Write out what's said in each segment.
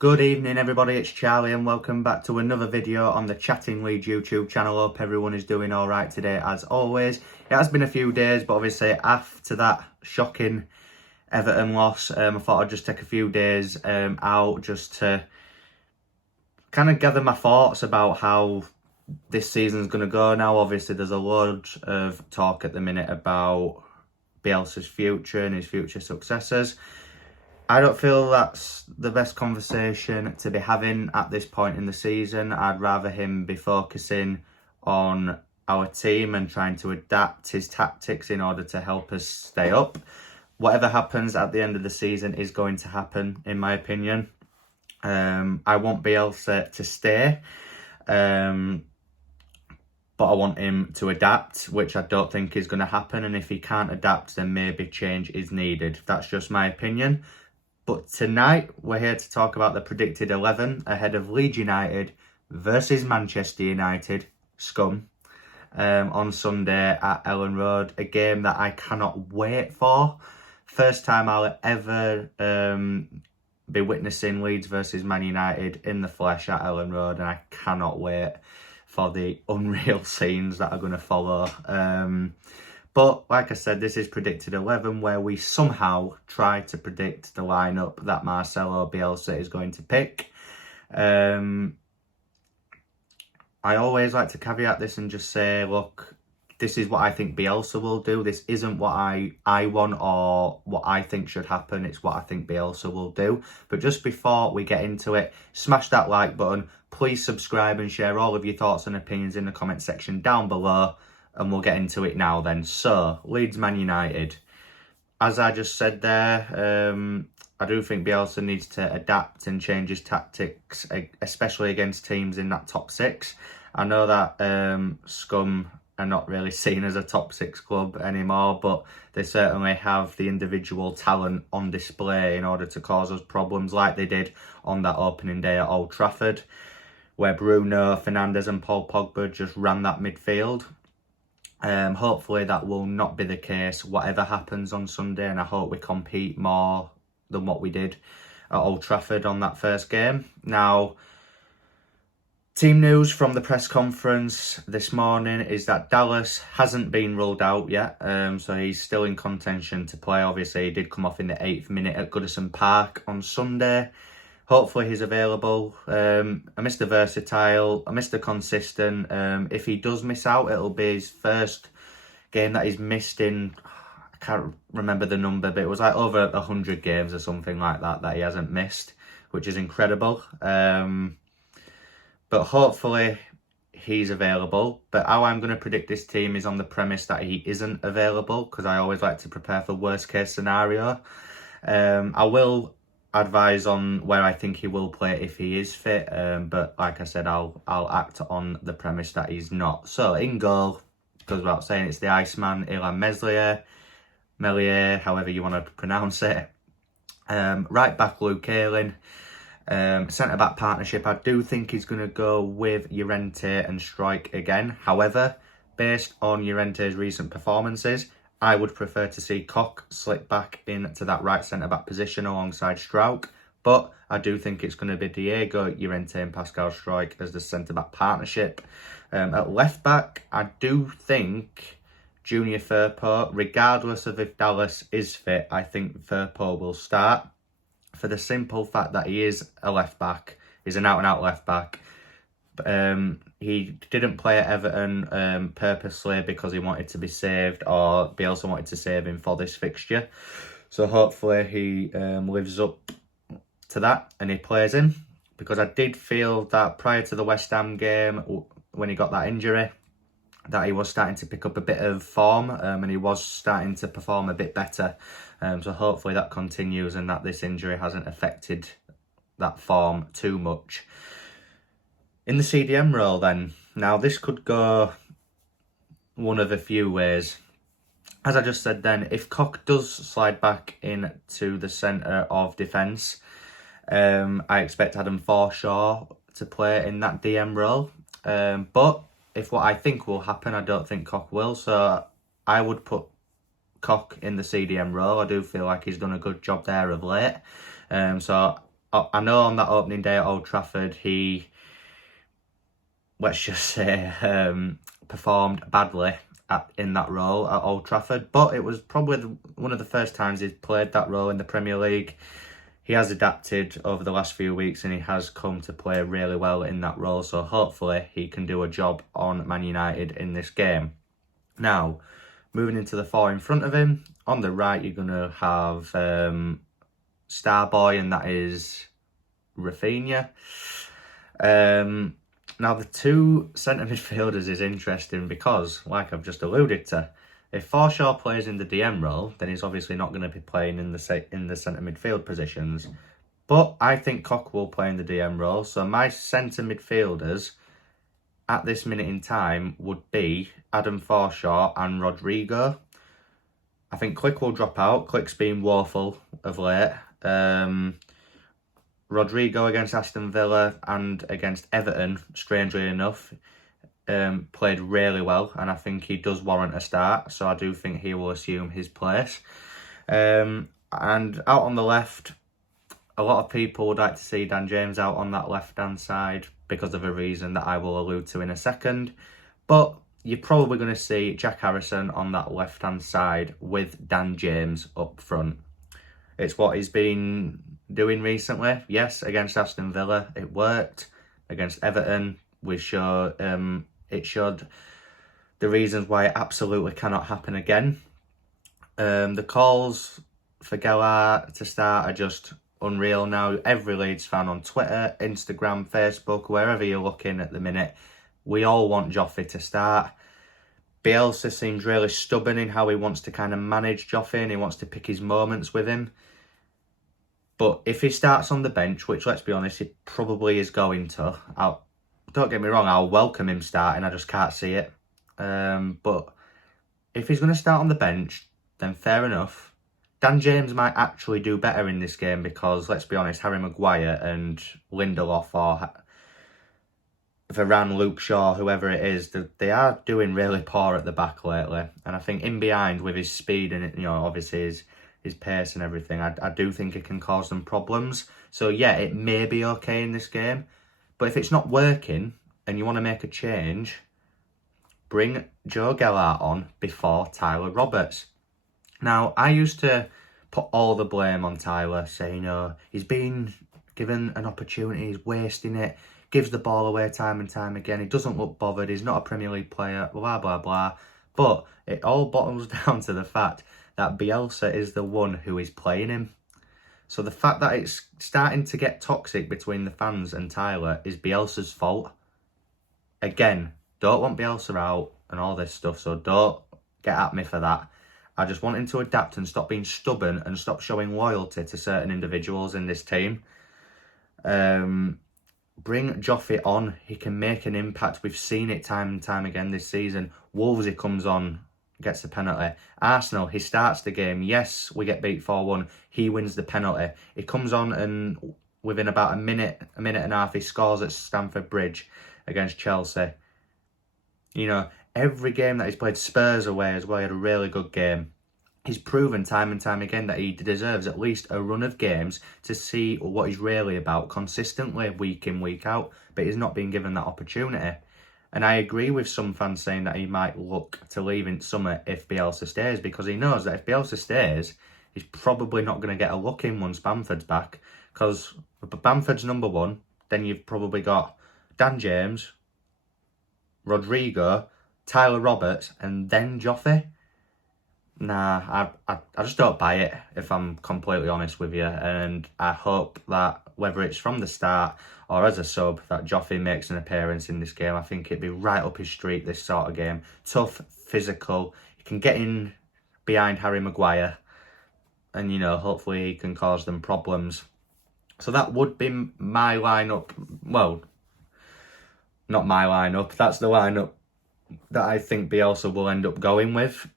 Good evening everybody, it's Charlie and welcome back to another video on the Chatting Leeds YouTube channel. Hope everyone is doing alright today as always. It has been a few days, but obviously after that shocking Everton loss, I thought I'd just take a few days out just to kind of gather my thoughts about how this season's going to go now. Obviously there's a load of talk at the minute about Bielsa's future and his future successors. I don't feel that's the best conversation to be having at this point in the season. I'd rather him be focusing on our team and trying to adapt his tactics in order to help us stay up. Whatever happens at the end of the season is going to happen, in my opinion. I want Bielsa to stay, but I want him to adapt, which I don't think is going to happen. And if he can't adapt, then maybe change is needed. That's just my opinion. But tonight, we're here to talk about the predicted 11 ahead of Leeds United versus Manchester United, scum, on Sunday at Ellen Road. A game that I cannot wait for. First time I'll ever be witnessing Leeds versus Man United in the flesh at Ellen Road, and I cannot wait for the unreal scenes that are going to follow. But like I said, this is predicted 11, where we somehow try to predict the lineup that Marcelo Bielsa is going to pick. I always like to caveat this and just say, look, this is what I think Bielsa will do. This isn't what I want or what I think should happen. It's what I think Bielsa will do. But just before we get into it, smash that like button. Please subscribe and share all of your thoughts and opinions in the comment section down below. And we'll get into it now then. So, Leeds Man United. As I just said there, I do think Bielsa needs to adapt and change his tactics, especially against teams in that top six. I know that Scum are not really seen as a top six club anymore, but they certainly have the individual talent on display in order to cause us problems like they did on that opening day at Old Trafford, where Bruno Fernandes and Paul Pogba just ran that midfield. Hopefully that will not be the case whatever happens on Sunday, and I hope we compete more than what we did at Old Trafford on that first game. Now, team news from the press conference this morning is that Dallas hasn't been ruled out yet, so he's still in contention to play. Obviously he did come off in the 8th minute at Goodison Park on Sunday. Hopefully he's available. I'm Mr. Versatile, I'm Mr. Consistent. If he does miss out, it'll be his first game that he's missed in, I can't remember the number, but it was like over 100 games or something like that he hasn't missed, which is incredible. But hopefully he's available. But how I'm going to predict this team is on the premise that he isn't available, because I always like to prepare for worst case scenario. I will advise on where I think he will play if he is fit, but like I said, I'll act on the premise that he's not. So in goal, goes without saying, it's the Iceman, Illan Meslier, however you want to pronounce it. Right back, Luke Ayling. Centre back partnership, I do think he's going to go with Llorente and Strike again. However, based on Llorente's recent performances, I would prefer to see Koch slip back into that right centre-back position alongside Strauch. But I do think it's going to be Diego Llorente and Pascal Strike as the centre-back partnership. At left-back, I do think Junior Firpo, regardless of if Dallas is fit, I think Firpo will start. For the simple fact that he is a left-back, he's an out-and-out left-back. He didn't play at Everton purposely because he wanted to be saved, or Bielsa wanted to save him for this fixture. So hopefully he lives up to that and he plays him, because I did feel that prior to the West Ham game, when he got that injury, that he was starting to pick up a bit of form, and he was starting to perform a bit better. So hopefully that continues and that this injury hasn't affected that form too much. In the CDM role then, now this could go one of a few ways. As I just said then, if Koch does slide back into the centre of defence, I expect Adam Forshaw to play in that DM role. But if what I think will happen, I don't think Koch will. So I would put Koch in the CDM role. I do feel like he's done a good job there of late. So I know on that opening day at Old Trafford, he, let's just say, performed badly in that role at Old Trafford, but it was probably one of the first times he's played that role in the Premier League. He has adapted over the last few weeks and he has come to play really well in that role, so hopefully he can do a job on Man United in this game. Now, moving into the four in front of him, on the right you're going to have Starboy, and that is Rafinha. Now, the two centre midfielders is interesting because, like I've just alluded to, if Forshaw plays in the DM role, then he's obviously not going to be playing in the centre midfield positions. But I think Koch will play in the DM role, so my centre midfielders at this minute in time would be Adam Forshaw and Rodrigo. I think Click will drop out. Click's been woeful of late. Rodrigo against Aston Villa and against Everton, strangely enough, played really well, and I think he does warrant a start, so I do think he will assume his place. And out on the left, a lot of people would like to see Dan James out on that left-hand side because of a reason that I will allude to in a second, but you're probably going to see Jack Harrison on that left-hand side with Dan James up front. It's what he's been doing recently. Yes, against Aston Villa, it worked. Against Everton, it showed the reasons why it absolutely cannot happen again. The calls for Gelhardt to start are just unreal now. Every Leeds fan on Twitter, Instagram, Facebook, wherever you're looking at the minute, we all want Joffrey to start. Bielsa seems really stubborn in how he wants to kind of manage Joffrey, and he wants to pick his moments with him. But if he starts on the bench, which, let's be honest, he probably is going to, don't get me wrong, I'll welcome him starting, I just can't see it. But if he's going to start on the bench, then fair enough. Dan James might actually do better in this game because, let's be honest, Harry Maguire and Lindelof or Varane, Luke Shaw, whoever it is, they are doing really poor at the back lately. And I think in behind, with his speed and, obviously his pace and everything, I do think it can cause them problems. So yeah, it may be okay in this game, but if it's not working and you want to make a change, bring Joe Gelhardt on before Tyler Roberts. Now, I used to put all the blame on Tyler, saying, he's been given an opportunity, he's wasting it, gives the ball away time and time again, he doesn't look bothered, he's not a Premier League player, blah, blah, blah. But it all boils down to the fact that Bielsa is the one who is playing him. So the fact that it's starting to get toxic between the fans and Tyler is Bielsa's fault. Again, don't want Bielsa out and all this stuff, so don't get at me for that. I just want him to adapt and stop being stubborn and stop showing loyalty to certain individuals in this team. Bring Joffrey on. He can make an impact. We've seen it time and time again this season. Wolves, he comes on, gets the penalty. Arsenal, he starts the game. Yes, we get beat 4-1. He wins the penalty. He comes on and within about a minute and a half, he scores at Stamford Bridge against Chelsea. Every game that he's played, Spurs away as well, he had a really good game. He's proven time and time again that he deserves at least a run of games to see what he's really about consistently, week in, week out, but he's not been given that opportunity. And I agree with some fans saying that he might look to leave in summer if Bielsa stays, because he knows that if Bielsa stays, he's probably not going to get a look in once Bamford's back, because if Bamford's number one, then you've probably got Dan James, Rodrigo, Tyler Roberts, and then Joffrey. Nah, I just don't buy it, if I'm completely honest with you. And I hope that whether it's from the start or as a sub, that Joffrey makes an appearance in this game. I think it'd be right up his street, this sort of game. Tough, physical. He can get in behind Harry Maguire and, hopefully he can cause them problems. So that would be my lineup. Well, not my lineup. That's the lineup that I think Bielsa will end up going with.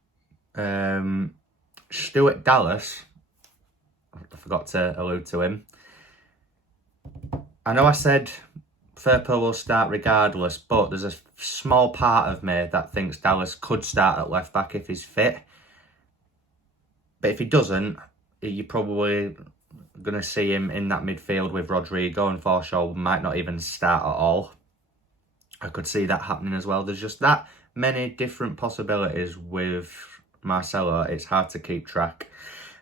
Stuart Dallas, I forgot to allude to him. I know I said Firpo will start regardless, but there's a small part of me that thinks Dallas could start at left back if he's fit. But if he doesn't, you probably going to see him in that midfield with Rodrigo, and Forshaw might not even start at all. I could see that happening as well. There's just that many different possibilities with Marcelo. It's hard to keep track.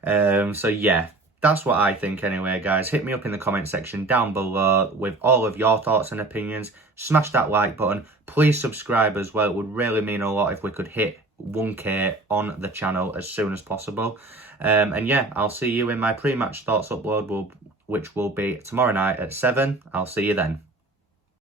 So yeah, that's what I think anyway, guys. Hit me up in the comment section down below with all of your thoughts and opinions. Smash that like button. Please subscribe as well. It would really mean a lot if we could hit 1k on the channel as soon as possible. And yeah, I'll see you in my pre-match thoughts upload, which will be tomorrow night at 7. I'll see you then.